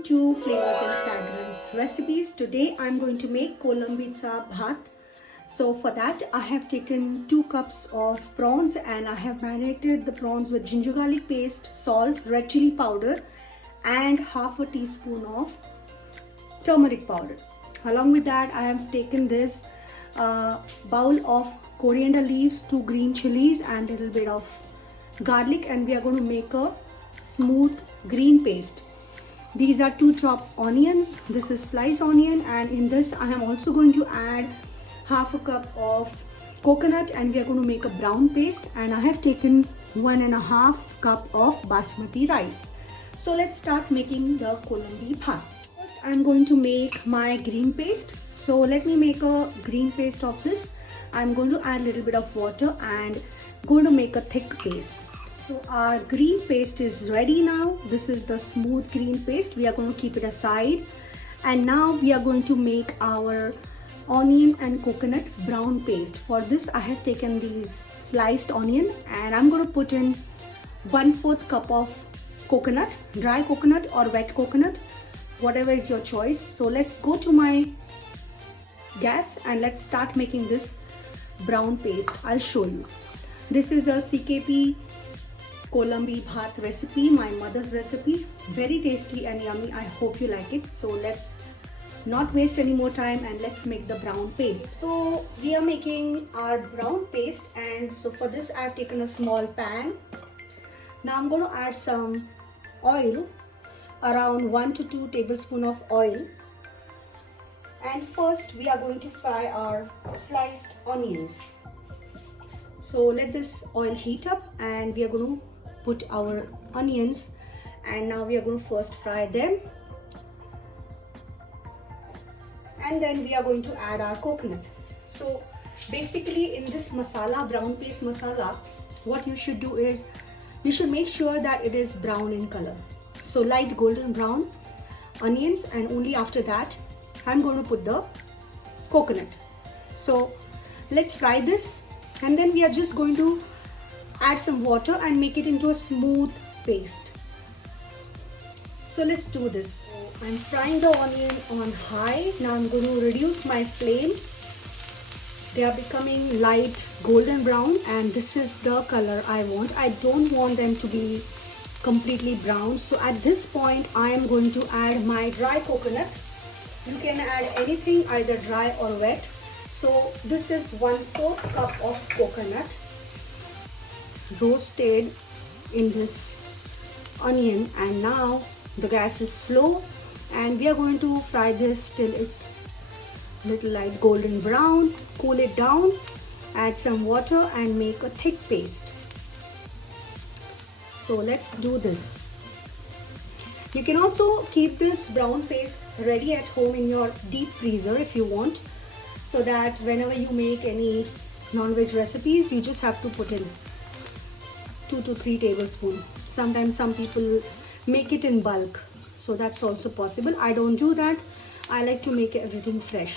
Welcome to Flavors and Fragrance Recipes. Today I'm going to make Kolambi Bhat. So for that I have taken 2 cups of prawns and I have marinated the prawns with ginger garlic paste, salt, red chilli powder and half a teaspoon of turmeric powder. Along with that I have taken this bowl of coriander leaves, 2 green chilies and a little bit of garlic, and we are going to make a smooth green paste. These are 2 chopped onions. This is sliced onion, and in this I am also going to add half a cup of coconut and we are going to make a brown paste, and I have taken 1.5 cup of basmati rice. So let's start making the Kolambi Bhat. First I am going to make my green paste. So let me make a green paste of this. I am going to add a little bit of water and going to make a thick paste. So our green paste is ready now. This is the smooth green paste. We are going to keep it aside. And now we are going to make our onion and coconut brown paste. For this I have taken these sliced onion and I'm going to put in 1/4 cup of coconut, dry coconut or wet coconut, whatever is your choice. So let's go to my gas and let's start making this brown paste. I'll show you. This is a CKP Kolambi Bhat recipe, my mother's recipe. Very tasty and yummy. I hope you like it. So let's not waste any more time and let's make the brown paste. So we are making our brown paste, and so for this I have taken a small pan. Now I'm going to add some oil, around 1 to 2 tablespoons of oil. And first we are going to fry our sliced onions. So let this oil heat up and we are going to put our onions, and now we are going to first fry them, and then we are going to add our coconut. So basically in this masala, brown paste masala, what you should do is you should make sure that it is brown in color. So light golden brown onions, and only after that I'm going to put the coconut. So let's fry this, and then we are just going to add some water and make it into a smooth paste. So let's do this. So I'm frying the onion on high. Now I'm going to reduce my flame. They are becoming light golden brown and this is the color I want. I don't want them to be completely brown. So at this point I am going to add my dry coconut. You can add anything, either dry or wet. So this is 1/4 cup of coconut roasted in this onion, and now the gas is slow and we are going to fry this till it's little light golden brown. Cool it down, add some water and make a thick paste. So let's do this. You can also keep this brown paste ready at home in your deep freezer if you want, so that whenever you make any non-veg recipes you just have to put in 2 to 3 tablespoons. Sometimes some people make it in bulk, so that's also possible. I don't do that. I like to make everything fresh.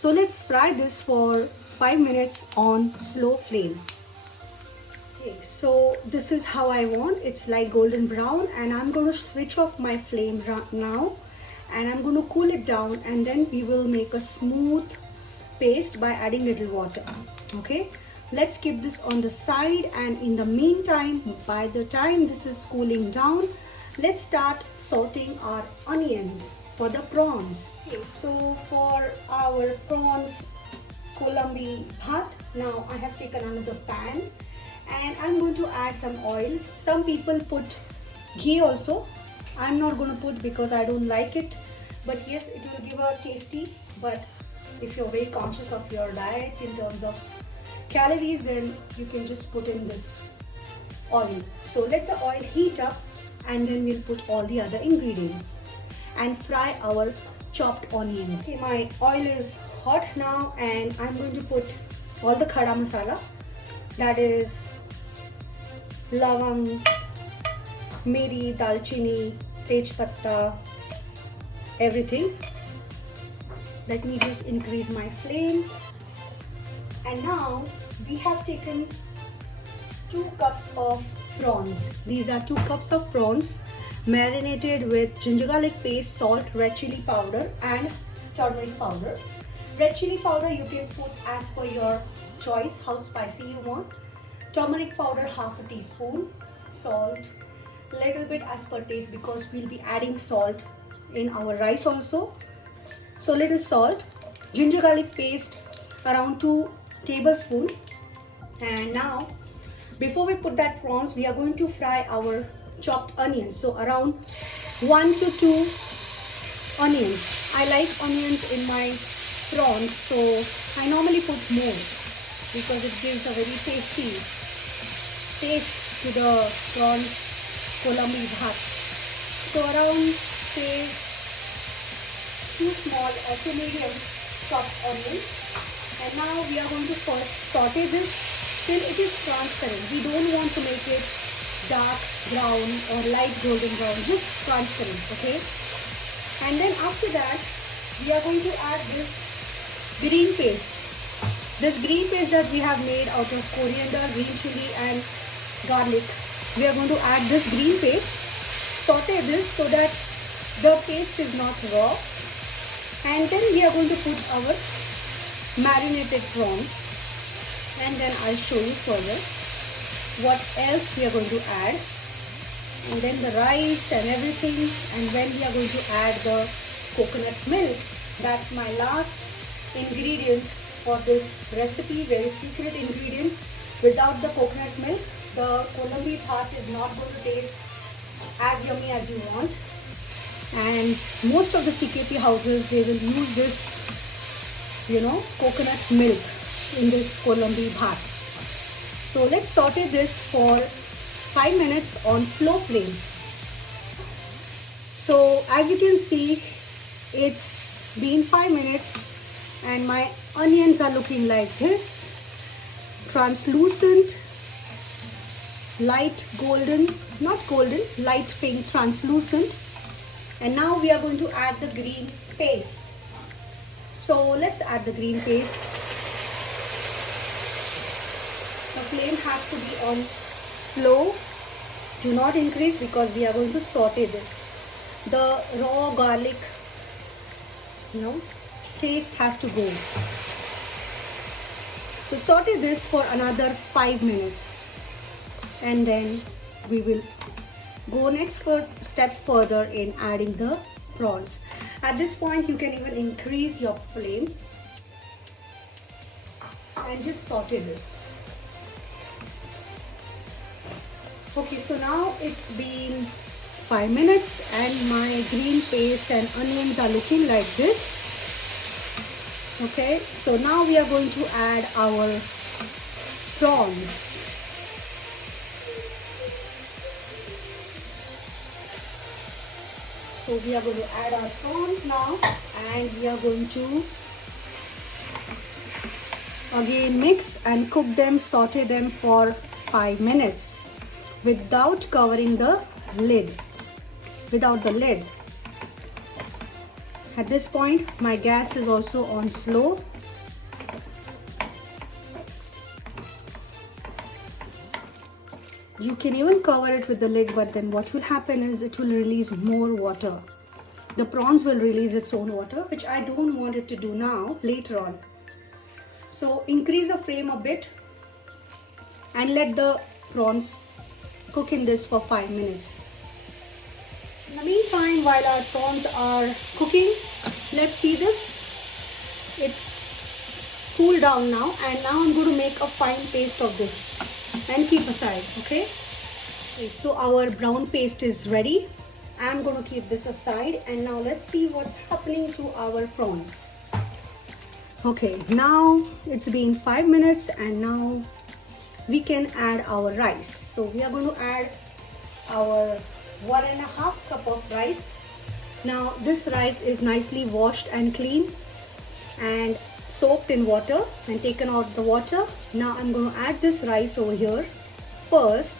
So let's fry this for 5 minutes on slow flame. Okay, so this is how I want. It's light golden brown, and I'm going to switch off my flame now and I'm going to cool it down, and then we will make a smooth paste by adding little water. Okay, let's keep this on the side, and in the meantime, by the time this is cooling down, let's start sauteing our onions for the prawns. Okay, so for our prawns Kolambi Bhat, now I have taken another pan and I'm going to add some oil. Some people put ghee also. I'm not going to put because I don't like it, but yes, it will give a tasty. But if you're very conscious of your diet in terms of calories, then you can just put in this oil. So let the oil heat up and then we'll put all the other ingredients and fry our chopped onions. See, my oil is hot now and I'm going to put all the khada masala, that is laung, miri, dalchini, tejpata, everything. Let me just increase my flame. And now we have taken 2 cups of prawns. These are 2 cups of prawns. marinated with ginger garlic paste, salt, red chilli powder and turmeric powder. Red chilli powder you can put as per your choice, how spicy you want. Turmeric powder half a teaspoon. Salt little bit as per taste, because we'll be adding salt in our rice also. So little salt. Ginger garlic paste around 2 tablespoons. And now before we put that prawns, we are going to fry our chopped onions. So around 1 to 2 onions. I like onions in my prawns, so I normally put more because it gives a very tasty taste to the prawn Kolambi Bhat. So around say 2 small or 2 medium chopped onions. And now we are going to first saute this till it is transparent. We don't want to make it dark brown or light golden brown, just transparent, okay? And then after that, we are going to add this green paste. This green paste that we have made out of coriander, green chilli and garlic. We are going to add this green paste, saute this so that the paste is not raw. And then we are going to put our marinated prawns. And then I'll show you further what else we are going to add. And then the rice and everything. And when we are going to add the coconut milk. That's my last ingredient for this recipe, very secret ingredient. Without the coconut milk, the Kolambi Bhat is not going to taste as yummy as you want. And most of the CKP houses, they will use this, coconut milk in this Kolambi Bhat. So let's saute this for 5 minutes on slow flame. So as you can see, it's been 5 minutes and my onions are looking like this, translucent, light golden, not golden, light pink, translucent. And now we are going to add the green paste. So let's add the green paste. The flame has to be on slow. Do not increase because we are going to saute this. The raw garlic, taste has to go. So saute this for another 5 minutes. And then we will go next step further in adding the prawns. At this point you can even increase your flame and just saute this. Okay, so now it's been 5 minutes and my green paste and onions are looking like this. Okay, so now we are going to add our prawns. So we are going to add our prawns now, and we are going to again mix and cook them, saute them for 5 minutes without covering the lid, without the lid. At this point my gas is also on slow. You can even cover it with the lid, but then what will happen is it will release more water. The prawns will release its own water, which I don't want it to do now, later on. So increase the flame a bit and let the prawns cook in this for 5 minutes. In the meantime, while our prawns are cooking, let's see this. It's cooled down now, and now I'm going to make a fine paste of this and keep aside. Okay, so our brown paste is ready. I'm going to keep this aside, and now let's see what's happening to our prawns. Okay, now it's been 5 minutes and now we can add our rice. So we are going to add our 1.5 cup of rice. Now this rice is nicely washed and clean and soaked in water and taken out the water. Now I'm going to add this rice over here first.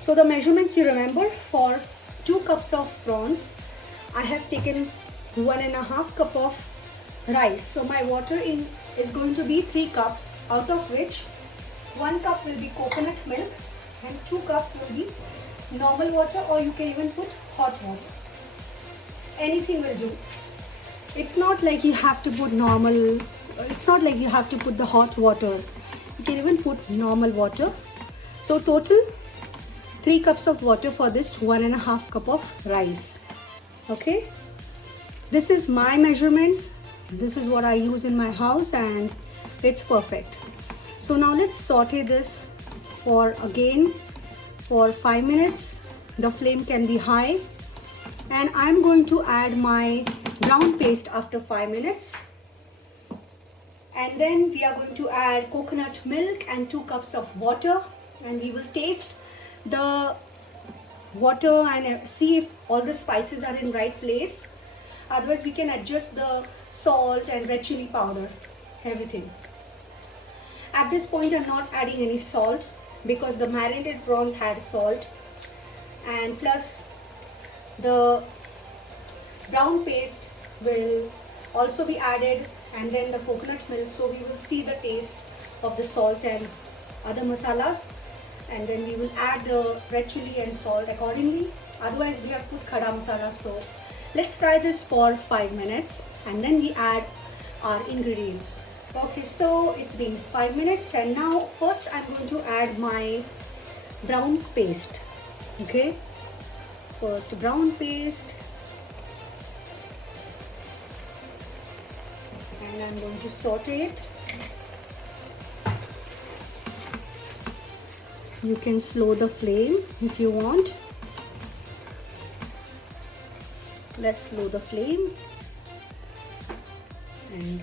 So the measurements you remember, for 2 cups of prawns I have taken 1.5 cup of rice. So my water is going to be 3 cups, out of which 1 cup will be coconut milk and 2 cups will be normal water, or you can even put hot water. Anything will do. It's not like you have to put normal, it's not like you have to put the hot water. You can even put normal water. So total 3 cups of water for this 1.5 cup of rice. Okay, this is my measurements. This is what I use in my house and it's perfect. So now let's saute this for 5 minutes. The flame can be high, and I'm going to add my brown paste after 5 minutes. And then we are going to add coconut milk and 2 cups of water, and we will taste the water and see if all the spices are in right place. Otherwise we can adjust the salt and red chili powder, everything. At this point I'm not adding any salt because the marinated prawns had salt, and plus the brown paste will also be added, and then the coconut milk, so we will see the taste of the salt and other masalas, and then we will add the red chili and salt accordingly. Otherwise we have put khada masala. So let's try this for 5 minutes and then we add our ingredients. Okay, so it's been 5 minutes, and now first I'm going to add my brown paste. Okay, first brown paste, and I'm going to saute it. You can slow the flame if you want. Let's slow the flame. And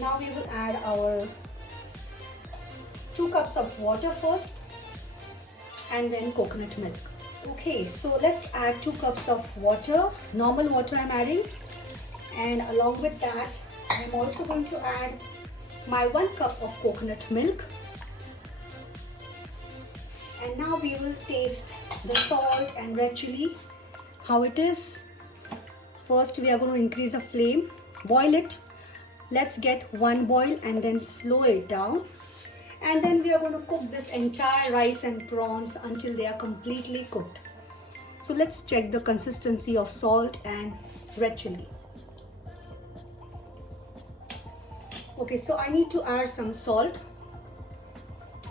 now we will add our 2 cups of water first, and then coconut milk. Okay, so let's add 2 cups of water, normal water I'm adding, and along with that I'm also going to add my 1 cup of coconut milk. And now we will taste the salt and red chili, how it is. First we are going to increase the flame, boil it. Let's get 1 boil and then slow it down. And then we are going to cook this entire rice and prawns until they are completely cooked. So let's check the consistency of salt and red chili. Okay, so I need to add some salt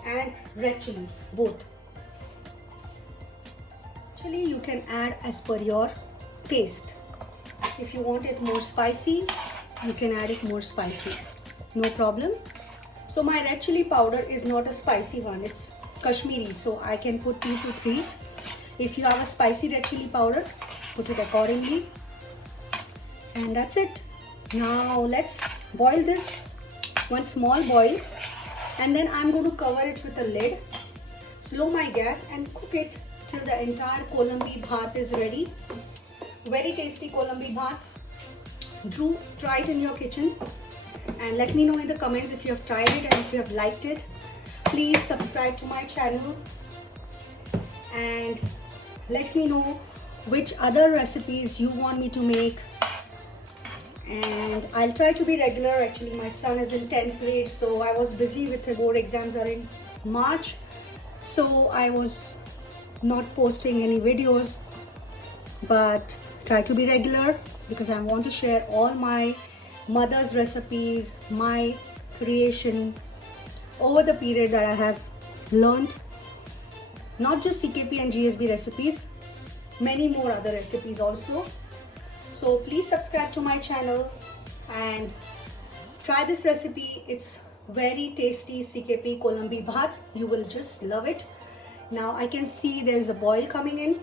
and red chili, both. Chili you can add as per your taste. If you want it more spicy, you can add it more spicy, no problem. So my red chili powder is not a spicy one, it's Kashmiri, so I can put 2 to 3. If you have a spicy red chili powder, put it accordingly. And that's it. Now let's boil this, 1 small boil, and then I'm going to cover it with a lid, slow my gas and cook it till the entire Kolambi Bhat is ready. Very tasty Kolambi Bhat. Do try it in your kitchen and let me know in the comments if you have tried it and if you have liked it. Please subscribe to my channel and let me know which other recipes you want me to make, and I'll try to be regular. Actually my son is in 10th grade, so I was busy with the board exams are in March, so I was not posting any videos, but try to be regular because I want to share all my mother's recipes, my creation over the period that I have learned. Not just CKP and GSB recipes, many more other recipes also. So please subscribe to my channel and try this recipe. It's very tasty CKP Kolambi Bhat. You will just love it. Now I can see there is a boil coming in,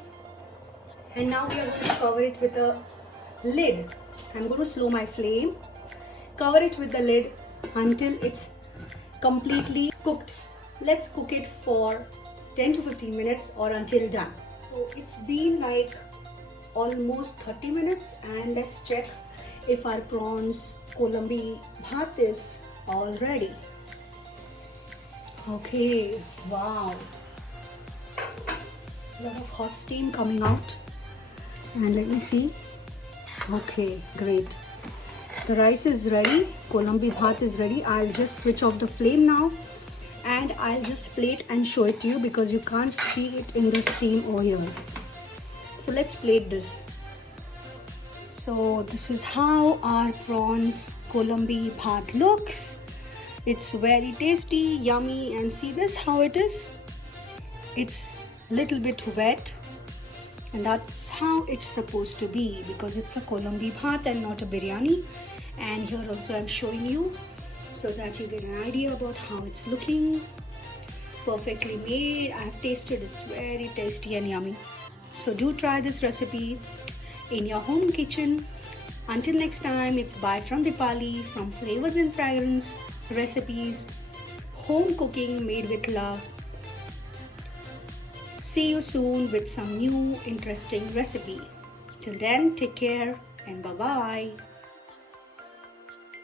and now we are going to cover it with a lid. I'm going to slow my flame, cover it with the lid until it's completely cooked. Let's cook it for 10 to 15 minutes or until done. So it's been like almost 30 minutes, and let's check if our prawns Kolambi Bhat is all ready. Okay, wow, a lot of hot steam coming out, and let me see. Okay, great. The rice is ready, Kolambi Bhat is ready. I'll just switch off the flame now and I'll just plate and show it to you because you can't see it in the steam over here. So let's plate this. So this is how our prawns Kolambi Bhat looks. It's very tasty, yummy, and see this how it is. It's little bit wet, and that's how it's supposed to be because it's a Kolambi Bhat and not a biryani. And here also I'm showing you so that you get an idea about how it's looking. Perfectly made. I have tasted, it's very tasty and yummy. So do try this recipe in your home kitchen. Until next time, it's bye from Dipali from Flavors and Fragrance Recipes, home cooking made with love. See you soon with some new interesting recipe. Till then, take care and bye-bye.